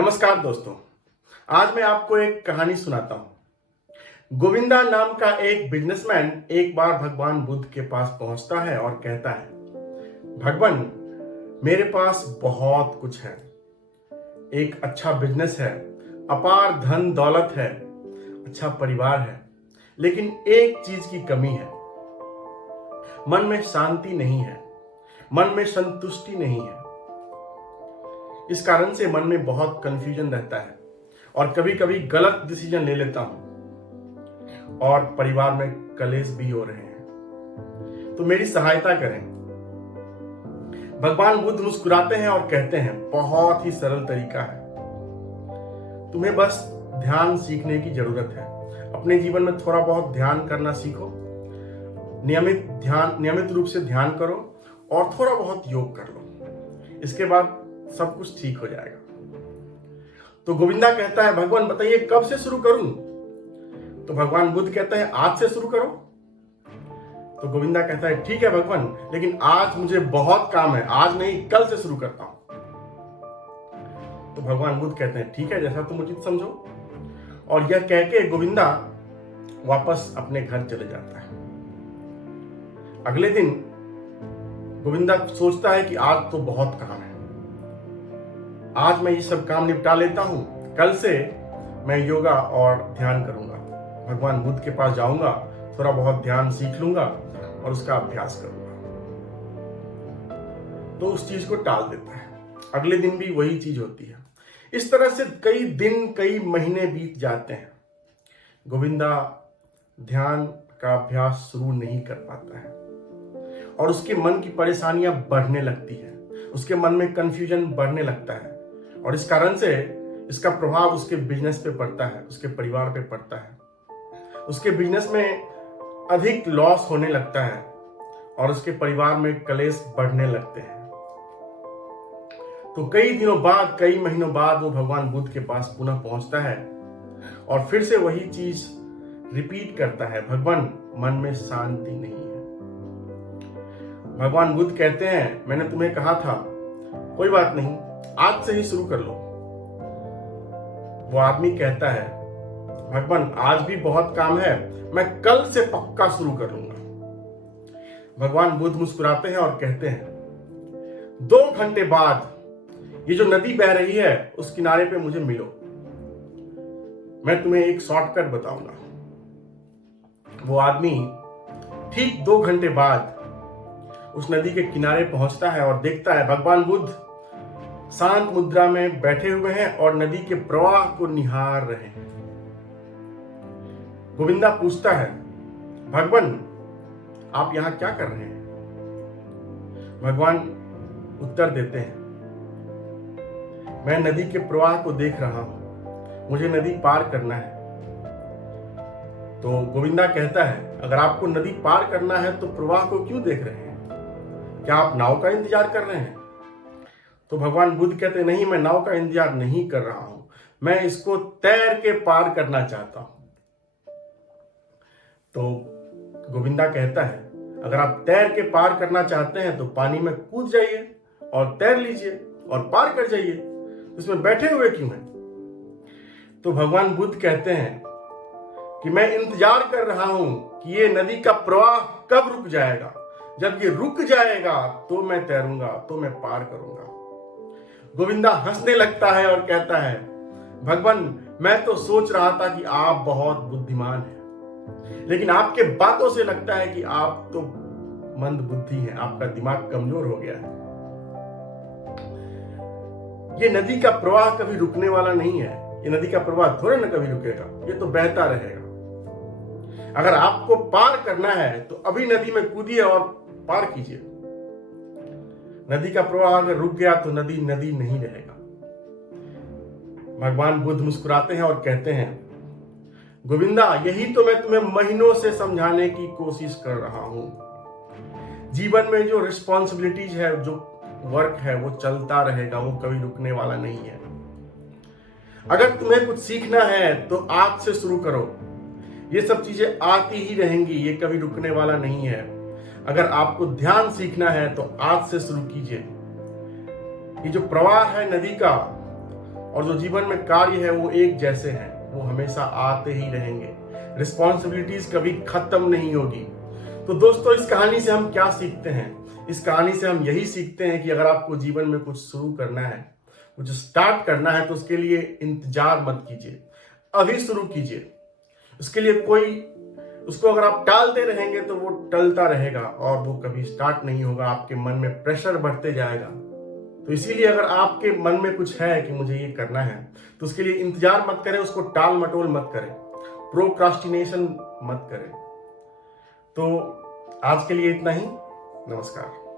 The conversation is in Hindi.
नमस्कार दोस्तों। आज मैं आपको एक कहानी सुनाता हूं। गोविंदा नाम का एक बिजनेसमैन एक बार भगवान बुद्ध के पास पहुंचता है और कहता है, भगवान, मेरे पास बहुत कुछ है। एक अच्छा बिजनेस है, अपार धन दौलत है, अच्छा परिवार है, लेकिन एक चीज की कमी है। मन में शांति नहीं है, मन में संतुष्टि नहीं है। इस कारण से मन में बहुत कंफ्यूजन रहता है और कभी कभी गलत डिसीजन ले लेता हूं और परिवार में कलेश भी हो रहे हैं। तो मेरी सहायता करें। भगवान बुद्ध मुस्कुराते हैं और कहते हैं, बहुत ही सरल तरीका है। तुम्हें बस ध्यान सीखने की जरूरत है। अपने जीवन में थोड़ा बहुत ध्यान करना सीखो। नियमित रूप से ध्यान करो और थोड़ा बहुत योग कर लो। इसके बाद सब कुछ ठीक हो जाएगा। तो गोविंदा कहता है, भगवान बताइए कब से शुरू करूं? तो भगवान बुद्ध कहता है, आज से शुरू करो। तो गोविंदा कहता है, ठीक है भगवान, लेकिन आज मुझे बहुत काम है, आज नहीं कल से शुरू करता हूं। तो भगवान बुद्ध कहते हैं, ठीक है, जैसा तुम उचित समझो। और यह कह के गोविंदा वापस अपने घर चले जाता है। अगले दिन गोविंदा सोचता है कि आज तो बहुत काम है, आज मैं ये सब काम निपटा लेता हूं, कल से मैं योगा और ध्यान करूंगा। भगवान बुद्ध के पास जाऊंगा, थोड़ा बहुत ध्यान सीख लूंगा और उसका अभ्यास करूंगा। तो उस चीज को टाल देता है। अगले दिन भी वही चीज होती है। इस तरह से कई दिन कई महीने बीत जाते हैं। गोविंदा ध्यान का अभ्यास शुरू नहीं कर पाता है और उसके मन की परेशानियां बढ़ने लगती है। उसके मन में कंफ्यूजन बढ़ने लगता है और इस कारण से इसका प्रभाव उसके बिजनेस पे पड़ता है, उसके परिवार पे पड़ता है। उसके बिजनेस में अधिक लॉस होने लगता है और उसके परिवार में कलेश बढ़ने लगते हैं। तो कई दिनों बाद, कई महीनों बाद वो भगवान बुद्ध के पास पुनः पहुंचता है और फिर से वही चीज रिपीट करता है, भगवान मन में शांति नहीं है। भगवान बुद्ध कहते हैं, मैंने तुम्हें कहा था, कोई बात नहीं, आज से ही शुरू कर लो। वो आदमी कहता है, भगवान आज भी बहुत काम है, मैं कल से पक्का शुरू कर लूंगा। भगवान बुद्ध मुस्कुराते हैं और कहते हैं, 2 घंटे बाद ये जो नदी बह रही है उस किनारे पे मुझे मिलो, मैं तुम्हें एक शॉर्टकट बताऊंगा। वो आदमी ठीक 2 घंटे बाद उस नदी के किनारे पहुंचता है और देखता है भगवान बुद्ध शांत मुद्रा में बैठे हुए हैं और नदी के प्रवाह को निहार रहे हैं। गोविंदा पूछता है, भगवान आप यहां क्या कर रहे हैं? भगवान उत्तर देते हैं, मैं नदी के प्रवाह को देख रहा हूं, मुझे नदी पार करना है। तो गोविंदा कहता है, अगर आपको नदी पार करना है तो प्रवाह को क्यों देख रहे हैं? क्या आप नाव का इंतजार कर रहे हैं? तो भगवान बुद्ध कहते हैं, नहीं, मैं नाव का इंतजार नहीं कर रहा हूं, मैं इसको तैर के पार करना चाहता हूं। तो गोविंदा कहता है, अगर आप तैर के पार करना चाहते हैं तो पानी में कूद जाइए और तैर लीजिए और पार कर जाइए, इसमें बैठे हुए क्यों हैं? तो भगवान बुद्ध कहते हैं कि मैं इंतजार कर रहा हूं कि ये नदी का प्रवाह कब रुक जाएगा। जब ये रुक जाएगा तो मैं तैरूंगा, तो मैं पार करूंगा। गोविंदा हंसने लगता है और कहता है, भगवान मैं तो सोच रहा था कि आप बहुत बुद्धिमान हैं, लेकिन आपके बातों से लगता है कि आप तो मंद बुद्धि हैं, आपका दिमाग कमजोर हो गया है। ये नदी का प्रवाह कभी रुकने वाला नहीं है। ये नदी का प्रवाह थोड़ा ना कभी रुकेगा, ये तो बहता रहेगा। अगर आपको पार करना है तो अभी नदी में कूदिए और पार कीजिए। नदी का प्रवाह अगर रुक गया तो नदी नदी नहीं रहेगा। भगवान बुद्ध मुस्कुराते हैं और कहते हैं, गोविंदा यही तो मैं तुम्हें महीनों से समझाने की कोशिश कर रहा हूं। जीवन में जो रिस्पॉन्सिबिलिटीज है, जो वर्क है, वो चलता रहेगा, वो कभी रुकने वाला नहीं है। अगर तुम्हें कुछ सीखना है तो आज से शुरू करो। ये सब चीजें आती ही रहेंगी, ये कभी रुकने वाला नहीं है। अगर आपको ध्यान सीखना है तो आज से शुरू कीजिए। ये जो प्रवाह है नदी का, और जो जीवन में कार्य है वो एक जैसे हैं, वो हमेशा आते ही रहेंगे। रिस्पॉन्सिबिलिटीज कभी खत्म नहीं होगी। तो दोस्तों, इस कहानी से हम क्या सीखते हैं? इस कहानी से हम यही सीखते हैं कि अगर आपको जीवन में कुछ शुरू करना है, कुछ स्टार्ट करना है, तो उसके लिए इंतजार मत कीजिए, अभी शुरू कीजिए। उसके लिए उसको अगर आप टालते रहेंगे तो वो टलता रहेगा और वो कभी स्टार्ट नहीं होगा। आपके मन में प्रेशर बढ़ते जाएगा। तो इसीलिए अगर आपके मन में कुछ है कि मुझे ये करना है, तो उसके लिए इंतजार मत करें, उसको टाल मटोल मत करें, प्रोक्रास्टिनेशन मत करें। तो आज के लिए इतना ही। नमस्कार।